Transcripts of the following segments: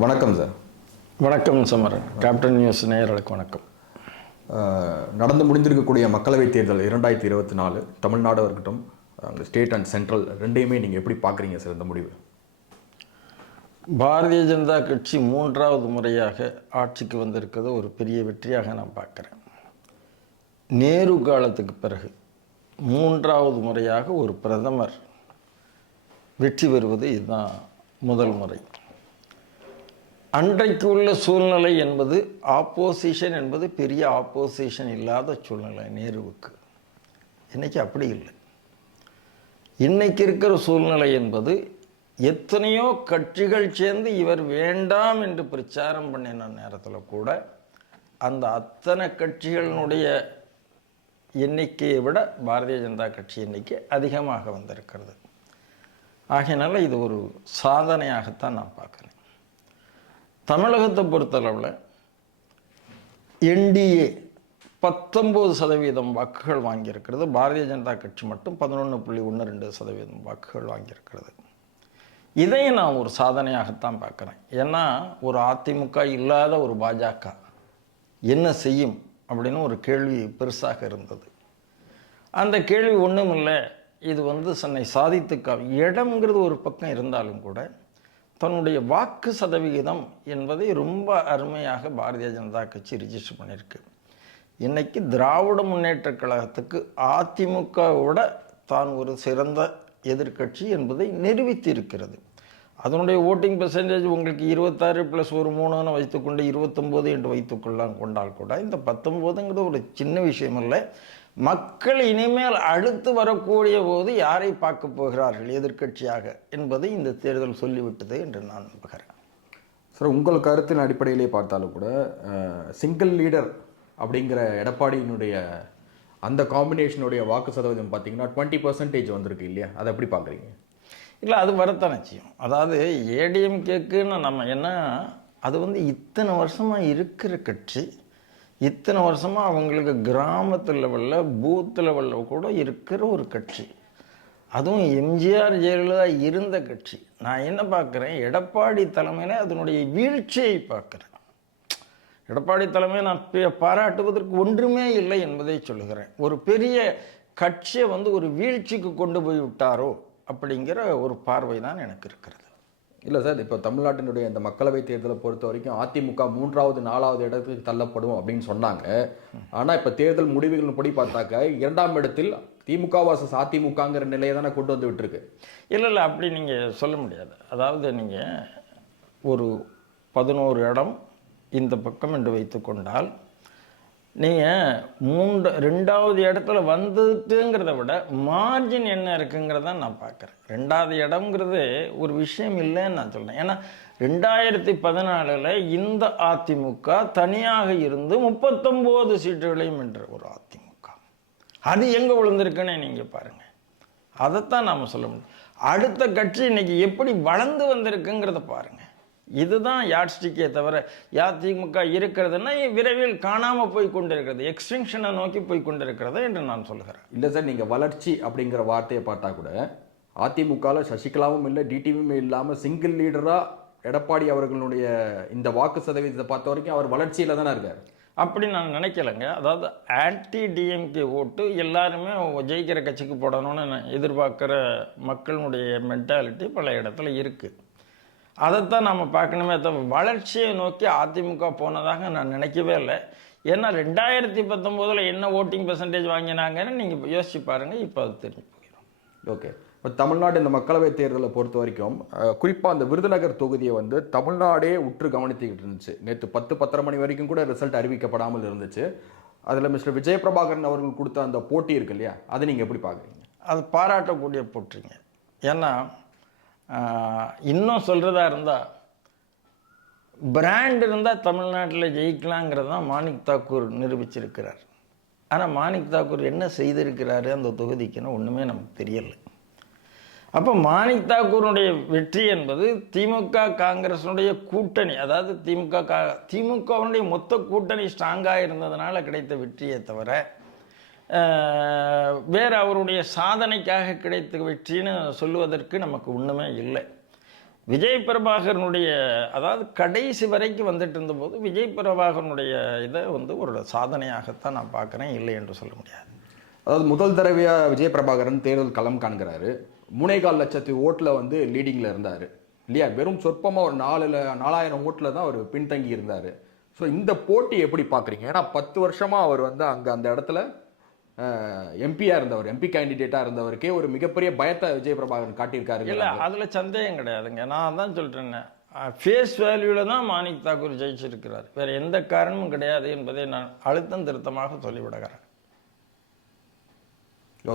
வணக்கம் சார். வணக்கம் Samaran. Captain news நேயர்களுக்கு வணக்கம். நடந்து முடிந்திருக்கக்கூடிய மக்களவைத் தேர்தல் 2024 தமிழ்நாடு இருக்கட்டும், அந்த ஸ்டேட் அண்ட் சென்ட்ரல் ரெண்டையுமே நீங்கள் எப்படி பார்க்குறீங்க சார் இந்த முடிவு? பாரதிய ஜனதா கட்சி 3வது முறையாக ஆட்சிக்கு வந்திருக்கிறது ஒரு பெரிய வெற்றியாக நான் பார்க்குறேன். நேரு காலத்துக்கு பிறகு 3வது முறையாக ஒரு பிரதமர் வெற்றி பெறுவது இதுதான் முதல் முறை. அன்றைக்கு உள்ள சூழ்நிலை என்பது ஆப்போசிஷன் என்பது பெரிய ஆப்போசிஷன் இல்லாத சூழ்நிலை நேருவுக்கு. இன்றைக்கி அப்படி இல்லை. இன்றைக்கி இருக்கிற சூழ்நிலை என்பது எத்தனையோ கட்சிகள் சேர்ந்து இவர் வேண்டாம் என்று பிரச்சாரம் பண்ணின நேரத்தில் கூட அந்த அத்தனை கட்சிகளினுடைய எண்ணிக்கையை விட பாரதிய ஜனதா கட்சி எண்ணிக்கை அதிகமாக வந்திருக்கிறது. ஆகையினால இது ஒரு சாதனையாகத்தான் நான் பார்க்குறேன். தமிழகத்தை பொறுத்தளவில் என்டிஏ 19% வாக்குகள் வாங்கியிருக்கிறது. பாரதிய ஜனதா கட்சி மட்டும் 11.12% வாக்குகள் வாங்கியிருக்கிறது. இதையும் நான் ஒரு சாதனையாகத்தான் பார்க்குறேன். ஏன்னா ஒரு அதிமுக இல்லாத ஒரு பாஜக என்ன செய்யும் அப்படின்னு ஒரு கேள்வி பெருசாக இருந்தது. அந்த கேள்வி ஒன்றும் இல்லை, இது சென்னை சாதித்துக்கா இடம்ங்கிறது ஒரு பக்கம் இருந்தாலும் கூட தன்னுடைய வாக்கு சதவிகிதம் என்பதை ரொம்ப அருமையாக பாரதிய ஜனதா கட்சி ரிஜிஸ்டர் பண்ணியிருக்கு. இன்றைக்கி திராவிட முன்னேற்றக் கழகத்துக்கு அதிமுகவோட தான் ஒரு சிறந்த எதிர்க்கட்சி என்பதை நிரூபித்து இருக்கிறது. அதனுடைய ஓட்டிங் பெர்சன்டேஜ் உங்களுக்கு 26 + ஒரு 3 வைத்துக்கொண்டு 29 என்று கொண்டால் கூட இந்த 19ங்கிறது ஒரு சின்ன விஷயம் இல்லை. மக்கள் இனிமேல் அடுத்து வரக்கூடிய போது யாரை பார்க்க போகிறார்கள் எதிர்க்கட்சியாக என்பதை இந்த தேர்தல் சொல்லிவிட்டது என்று நான் நம்புகிறேன். சார், உங்கள் கருத்தின் அடிப்படையிலே பார்த்தாலும் கூட சிங்கிள் லீடர் அப்படிங்கிற எடப்பாடியினுடைய அந்த காம்பினேஷனுடைய வாக்கு சதவீதம் பார்த்தீங்கன்னா 20% வந்திருக்கு இல்லையா? அதை எப்படி பார்க்குறீங்க? இல்லை, அது வரத்தான செய்யும். அதாவது ஏடிஎம்கேக்குன்னு நம்ம என்ன, அது இத்தனை வருஷமாக இருக்கிற கட்சி, இத்தனை வருஷமாக அவங்களுக்கு கிராமத்து லெவலில் பூத் லெவலில் கூட இருக்கிற ஒரு கட்சி, அதுவும் எம்ஜிஆர் ஜெயலலிதா இருந்த கட்சி. நான் என்ன பார்க்குறேன், எடப்பாடி தலைமையில் அதனுடைய வீழ்ச்சியை பார்க்குறேன். எடப்பாடி தலைமையை நான் பாராட்டுவதற்கு ஒன்றுமே இல்லை என்பதை சொல்லுகிறேன். ஒரு பெரிய கட்சியை ஒரு வீழ்ச்சிக்கு கொண்டு போய் விட்டாரோ அப்படிங்கிற ஒரு பார்வை தான் எனக்கு இருக்கிறது. இல்லை சார், இப்போ தமிழ்நாட்டினுடைய இந்த மக்களவைத் தேர்தலை பொறுத்த வரைக்கும் அதிமுக 3வது 4வது இடத்துக்கு தள்ளப்படும் அப்படின்னு சொன்னாங்க. ஆனால் இப்போ தேர்தல் முடிவுகள் படி பார்த்தாக்க 2ஆம் இடத்தில் திமுக vs அதிமுகங்கிற நிலையை தானே கொண்டு வந்து விட்டுருக்கு. இல்லை, அப்படி நீங்கள் சொல்ல முடியாது. அதாவது நீங்கள் ஒரு 11 இடம் இந்த பக்கம் என்று வைத்து கொண்டால் நீங்கள் 2வது இடத்துல வந்துட்டுங்கிறத விட மார்ஜின் என்ன இருக்குங்கிறத நான் பார்க்குறேன். 2வது இடம்ங்கிறது ஒரு விஷயம் இல்லைன்னு நான் சொல்கிறேன். ஏன்னா 2014 இந்த அதிமுக தனியாக இருந்து 39 சீட்டுகளையும் வென்ற ஒரு அதிமுக, அது எங்கே விழுந்திருக்குன்னு நீங்கள் பாருங்கள். அதைத்தான் நாம் சொல்ல முடியும். அடுத்த கட்சி இன்னைக்கு எப்படி வளர்ந்து வந்திருக்குங்கிறத பாருங்கள். இதுதான் யாட்ஸ்டிக்கே தவிர அதிமுக இருக்கிறதுனா விரைவில் காணாமல் போய் கொண்டிருக்கிறது, எக்ஸ்டென்ஷனை நோக்கி போய் கொண்டிருக்கிறது என்று நான் சொல்கிறேன். இல்லை சார், நீங்கள் வளர்ச்சி அப்படிங்கிற வார்த்தையை பார்த்தா கூட அதிமுகவில் சசிகலாவும் இல்லை, டிடிவியும் இல்லாமல் சிங்கிள் லீடராக எடப்பாடி அவர்களுடைய இந்த வாக்கு சதவீதத்தை பார்த்த வரைக்கும் அவர் வளர்ச்சியில் தானே இருக்கார். அப்படி நான் நினைக்கலைங்க. அதாவது ஆன்டி டிஎம்கே ஓட்டு எல்லாருமே ஜெயிக்கிற கட்சிக்கு போடணும்னு எதிர்பார்க்குற மக்களுடைய மென்டாலிட்டி பல இடத்துல இருக்குது. அதைத்தான் நம்ம பார்க்கணுமே தவிர வளர்ச்சியை நோக்கி அதிமுக போனதாக நான் நினைக்கவே இல்லை. ஏன்னா 2019 என்ன ஓட்டிங் பெர்சன்டேஜ் வாங்கினாங்கன்னு நீங்கள் யோசிச்சு பாருங்கள், இப்போ அது தெரிஞ்சு போயிடும். ஓகே, இப்போ தமிழ்நாடு இந்த மக்களவைத் தேர்தலை பொறுத்த வரைக்கும் குறிப்பாக அந்த விருதுநகர் தொகுதியை தமிழ்நாடே உற்று கவனித்துக்கிட்டு இருந்துச்சு. நேற்று 10-10:30 மணி வரைக்கும் கூட ரிசல்ட் அறிவிக்கப்படாமல் இருந்துச்சு. அதில் மிஸ்டர் விஜயபிரபாகரன் அவர்கள் கொடுத்த அந்த போட்டி இருக்கு இல்லையா, அதை நீங்கள் எப்படி பார்க்குறீங்க? அது பாராட்டக்கூடிய போட்டிங்க. ஏன்னா இன்னும் சொல்கிறதா இருந்தால் பிராண்ட் இருந்தால் தமிழ்நாட்டில் ஜெயிக்கலாங்கிறது தான் மாணிக் தாக்கூர் நிரூபிச்சிருக்கிறார். ஆனால் மாணிக் தாக்கூர் என்ன செய்திருக்கிறாரு அந்த தொகுதிக்குன்னு ஒன்றுமே நமக்கு தெரியலை. அப்போ மாணிக் தாக்கூருடைய வெற்றி என்பது திமுக காங்கிரஸுடைய கூட்டணி, அதாவது திமுகவுடைய மொத்த கூட்டணி ஸ்ட்ராங்காக இருந்ததுனால கிடைத்த வெற்றியை தவிர வேறு அவருடைய சாதனைக்காக கிடைத்த வெற்றின்னு சொல்லுவதற்கு நமக்கு ஒன்றுமே இல்லை. விஜய் பிரபாகரனுடைய அதாவது கடைசி வரைக்கும் வந்துட்டு இருந்தபோது விஜய் பிரபாகரனுடைய இதை வந்து ஒரு சாதனையாகத்தான் நான் பார்க்குறேன், இல்லை என்று சொல்ல முடியாது. அதாவது முதல் தடவையாக விஜய் பிரபாகரன் தேர்தல் களம் காண்கிறாரு. 3.25 லட்சத்து ஓட்டில் வந்து லீடிங்கில் இருந்தார் இல்லையா? வெறும் சொற்பமாக ஒரு 4000 ஓட்டில் தான் அவர் பின்தங்கி இருந்தார். ஸோ இந்த போட்டி எப்படி பார்க்குறீங்க? ஏன்னா 10 வருஷமாக அவர் வந்து அந்த இடத்துல எம்பியாக இருந்தவர், எம்பி கேண்டிடேட்டாக இருந்தவருக்கே ஒரு மிகப்பெரிய பயத்தை விஜய் பிரபாகரன் காட்டியிருக்காரு. இல்லை, அதில் சந்தேகம் கிடையாதுங்க. நான் தான் சொல்கிறேன், ஃபேஸ் வேல்யூவில் தான் மாணிக் தாக்கூர் ஜெயிச்சிருக்கிறார், வேறு எந்த காரணமும் கிடையாது என்பதை நான் அழுத்தம் திருத்தமாக சொல்லிவிடுகிறேன்.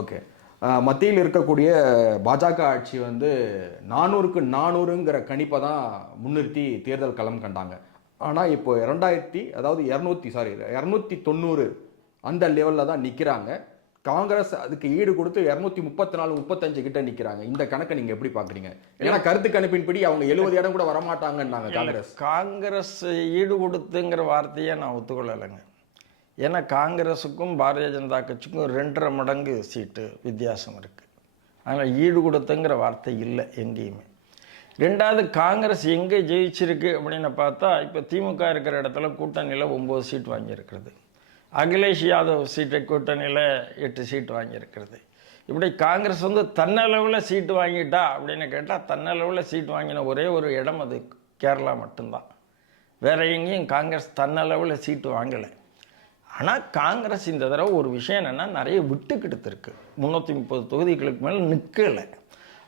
ஓகே, மத்தியில் இருக்கக்கூடிய பாஜக ஆட்சி வந்து 400க்கு 400ங்கிற கணிப்பை தான் முன்னிறுத்தி தேர்தல் களம் கண்டாங்க. ஆனால் இப்போ 290 அந்த லெவலில் தான் நிற்கிறாங்க. காங்கிரஸ் அதுக்கு ஈடு கொடுத்து 234-35 கிட்ட நிற்கிறாங்க. இந்த கணக்கை நீங்கள் எப்படி பார்க்குறீங்க? ஏன்னா கருத்து கணிப்பின்படி அவங்க 70 இடம் கூட வரமாட்டாங்கன்னாங்க காங்கிரஸ் ஈடு கொடுத்துங்கிற வார்த்தையை நான் ஒத்துக்கொள்ளலைங்க. ஏன்னா காங்கிரஸுக்கும் பாரதிய ஜனதா கட்சிக்கும் 2.5 மடங்கு சீட்டு வித்தியாசம் இருக்குது. அதனால் ஈடு கொடுத்துங்கிற வார்த்தை இல்லை எங்கேயுமே. ரெண்டாவது, காங்கிரஸ் எங்கே ஜெயிச்சிருக்கு அப்படின்னு பார்த்தா, இப்போ திமுக இருக்கிற இடத்துல கூட்டணியில் 9 சீட் வாங்கியிருக்கிறது, அகிலேஷ் யாதவ் சீட்டை கூட்டணியில் 8 சீட் வாங்கியிருக்கிறது. இப்படி காங்கிரஸ் வந்து தன்னளவில் சீட்டு வாங்கிட்டா அப்படின்னு கேட்டால், தன்னளவில் சீட் வாங்கின ஒரே ஒரு இடம் அது கேரளா மட்டும்தான். வேற எங்கேயும் காங்கிரஸ் தன்னளவில் சீட்டு வாங்கலை. ஆனால் காங்கிரஸ் இந்த தடவை ஒரு விஷயம் என்னென்னா, நிறைய விட்டு கொடுத்துருக்கு. 330 தொகுதிகளுக்கு மேலே நிற்கலை.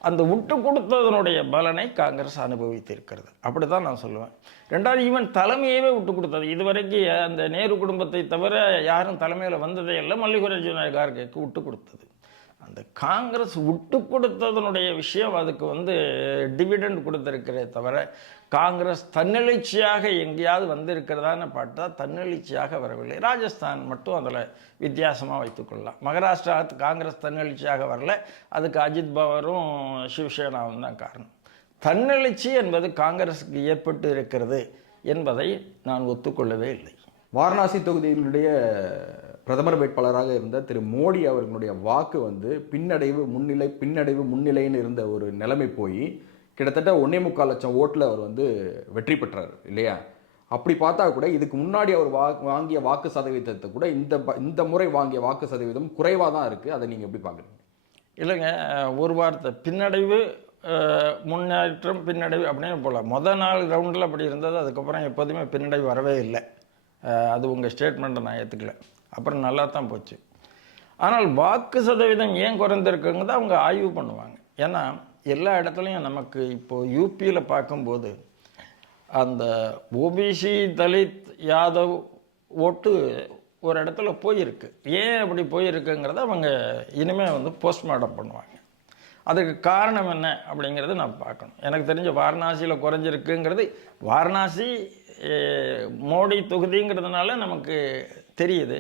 அந்த விட்டு கொடுத்ததனுடைய பலனை காங்கிரஸ் அனுபவித்திருக்கிறது, அப்படி தான் நான் சொல்லுவேன். ரெண்டாவது, ஈவன் தலைமையவே விட்டு கொடுத்தது. இதுவரைக்கும் அந்த நேரு குடும்பத்தை தவிர யாரும் தலைமையில் வந்ததே இல்லை. மல்லிகார்ஜுன கார்கேக்கு விட்டு கொடுத்தது. அந்த காங்கிரஸ் விட்டு கொடுத்ததனுடைய விஷயம் அதுக்கு வந்து டிவிடெண்ட் கொடுத்துருக்கிறே தவிர, காங்கிரஸ் தன்னெழுச்சியாக எங்கேயாவது வந்திருக்கிறதான்னு பார்த்தா தன்னெழுச்சியாக வரவில்லை. ராஜஸ்தான் மட்டும் அதில் வித்தியாசமாக வைத்துக்கொள்ளலாம். மகாராஷ்டிரா காங்கிரஸ் தன்னெழுச்சியாக வரல, அதுக்கு அஜித் பவரும் சிவசேனாவும் தான் காரணம். தன்னெழுச்சி என்பது காங்கிரஸுக்கு ஏற்பட்டு இருக்கிறது என்பதை நான் ஒத்துக்கொள்ளவே இல்லை. வாரணாசி தொகுதியினுடைய பிரதமர் வேட்பாளராக இருந்த திரு மோடி அவர்களுடைய வாக்கு வந்து பின்னடைவு முன்னிலைன்னு இருந்த ஒரு நிலைமை போய் கிட்டத்தட்ட 1.25 லட்சம் ஓட்டில் அவர் வந்து வெற்றி பெற்றார் இல்லையா? அப்படி பார்த்தா கூட இதுக்கு முன்னாடி அவர் வாங்கிய வாக்கு சதவீதத்தை கூட இந்த முறை வாங்கிய வாக்கு சதவீதம் குறைவாக தான் இருக்குது. அதை நீங்கள் எப்படி பார்க்குறீங்க? இல்லைங்க, ஒரு வார்த்தை பின்னடைவு முன்னேற்றம் பின்னடைவு அப்படின்னு போல. முதல் நாள் ரவுண்டில் அப்படி இருந்தது, அதுக்கப்புறம் எப்போதுமே பின்னடைவு வரவே இல்லை. அது உங்கள் ஸ்டேட்மெண்ட்டை நான் ஏற்றுக்கல. அப்புறம் நல்லா தான் போச்சு. ஆனால் வாக்கு சதவீதம் ஏன் குறைந்திருக்குங்கிறத அவங்க ஆய்வு பண்ணுவாங்க. ஏன்னா எல்லா இடத்துலையும் நமக்கு இப்போது யூபியில் பார்க்கும்போது அந்த ஓபிசி தலித் யாதவ் ஓட்டு ஒரு இடத்துல போயிருக்கு. ஏன் அப்படி போயிருக்குங்கிறத அவங்க இனிமேல் வந்து போஸ்ட்மார்ட்டம் பண்ணுவாங்க. அதுக்கு காரணம் என்ன அப்படிங்கிறது நான் பார்க்கணும். எனக்கு தெரிஞ்ச வாரணாசியில் குறைஞ்சிருக்குங்கிறது வாரணாசி மோடி தொகுதிங்கிறதுனால நமக்கு தெரியுது.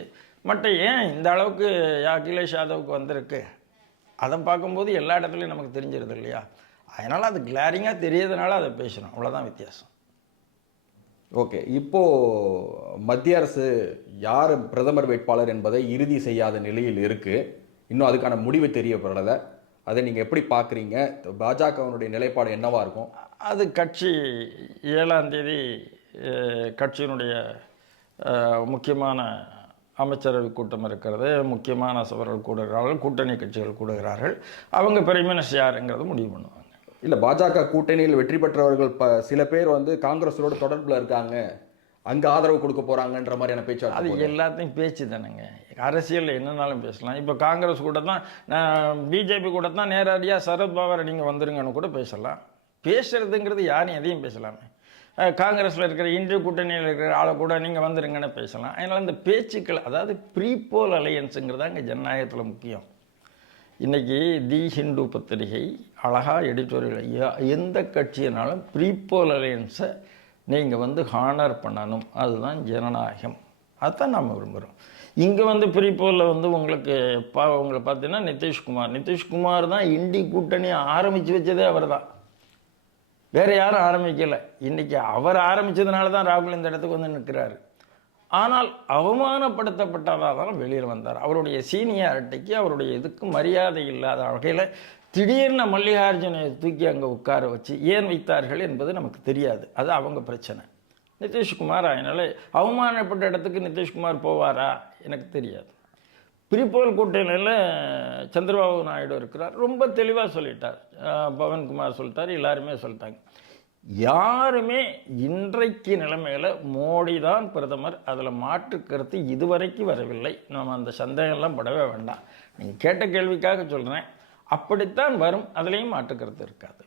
மற்ற ஏன் இந்த அளவுக்கு அகிலேஷ் யாதவுக்கு வந்திருக்கு அதை பார்க்கும்போது எல்லா இடத்துலையும் நமக்கு தெரிஞ்சிருது இல்லையா? அதனால் அது கிளாரிங்காக தெரியறதுனால அதை பேசணும், அவ்வளோதான் வித்தியாசம். ஓகே, இப்போது மத்திய அரசு யார் பிரதமர் வேட்பாளர் என்பதை இறுதி செய்யாத நிலையில் இருக்குது. இன்னும் அதுக்கான முடிவு தெரியப்படலை. அதை நீங்கள் எப்படி பார்க்குறீங்க? பாஜகவினுடைய நிலைப்பாடு என்னவாக இருக்கும்? அது கட்சி 7ஆம் தேதி கட்சியினுடைய முக்கியமான அமைச்சரவை கூட்டம் இருக்கிறது. முக்கியமான சபர்கள் கூடுகிறார்கள், கூட்டணி கட்சிகள் கூடுகிறார்கள். அவங்க பிரைம் மினிஸ்டர் யாருங்கிறது முடிவு பண்ணுவாங்க. இல்லை, பாஜக கூட்டணியில் வெற்றி பெற்றவர்கள் சில பேர் வந்து காங்கிரஸோட தொடர்பில் இருக்காங்க, அங்கே ஆதரவு கொடுக்க போகிறாங்கன்ற மாதிரியான பேச்சுவார்த்தை. அது எல்லாத்தையும் பேச்சு தானேங்க. அரசியலில் என்னன்னாலும் பேசலாம். இப்போ காங்கிரஸ் கூட தான், பிஜேபி கூட தான் நேரடியாக சரத்பவாரை நீங்கள் வந்துருங்கன்னு கூட பேசலாம். பேசுறதுங்கிறது யாரும் எதையும் பேசலாமே. காங்கிரஸில் இருக்கிற இந்திய கூட்டணியில் இருக்கிற ஆளை கூட நீங்கள் வந்துருங்கன்னு பேசலாம். அதனால் இந்த பேச்சுக்கள், அதாவது ப்ரீபோல் அலையன்ஸுங்கிறது தான் இங்கே ஜனநாயகத்தில் முக்கியம். இன்றைக்கி தி ஹிந்து பத்திரிகை அழகாக எடிட்டோரியல், எந்த கட்சியினாலும் ப்ரீபோல் அலையன்ஸை நீங்கள் வந்து ஹானர் பண்ணணும், அதுதான் ஜனநாயகம். அதுதான் நாம் விரும்புகிறோம். இங்கே வந்து ப்ரீபோலில் வந்து உங்களுக்கு பார்த்தீங்கன்னா நிதிஷ்குமார் தான் இண்டி கூட்டணி ஆரம்பித்து வச்சதே அவர் தான், வேறு யாரும் ஆரம்பிக்கலை. இன்றைக்கி அவர் ஆரம்பித்ததுனால தான் ராகுல் இந்த இடத்துக்கு வந்து நிற்கிறாரு. ஆனால் அவமானப்படுத்தப்பட்டதாக தான் வெளியில் வந்தார். அவருடைய சீனியாரிட்டிக்கு அவருடைய இதுக்கு மரியாதை இல்லாத வகையில் திடீர்னு மல்லிகார்ஜுனை தூக்கி அங்கே உட்கார வச்சு ஏன் வைத்தார்கள் என்பது நமக்கு தெரியாது. அது அவங்க பிரச்சனை. நிதிஷ்குமார் அதனால் அவமானப்பட்ட இடத்துக்கு நிதிஷ்குமார் போவாரா எனக்கு தெரியாது. பிரிப்போல் கூட்டணியில் சந்திரபாபு நாயுடு இருக்கிறார், ரொம்ப தெளிவாக சொல்லிட்டார். பவன்குமார் சொல்லிட்டார், எல்லாருமே சொல்லிட்டாங்க. யாருமே இன்றைக்கு நிலைமையில் மோடி தான் பிரதமர், அதில் மாற்று கருத்து இதுவரைக்கும் வரவில்லை. நம்ம அந்த சந்தேகம்லாம் படவே வேண்டாம். நீங்கள் கேட்ட கேள்விக்காக சொல்கிறேன், அப்படித்தான் வரும், அதுலேயும் மாற்று கருத்து இருக்காது.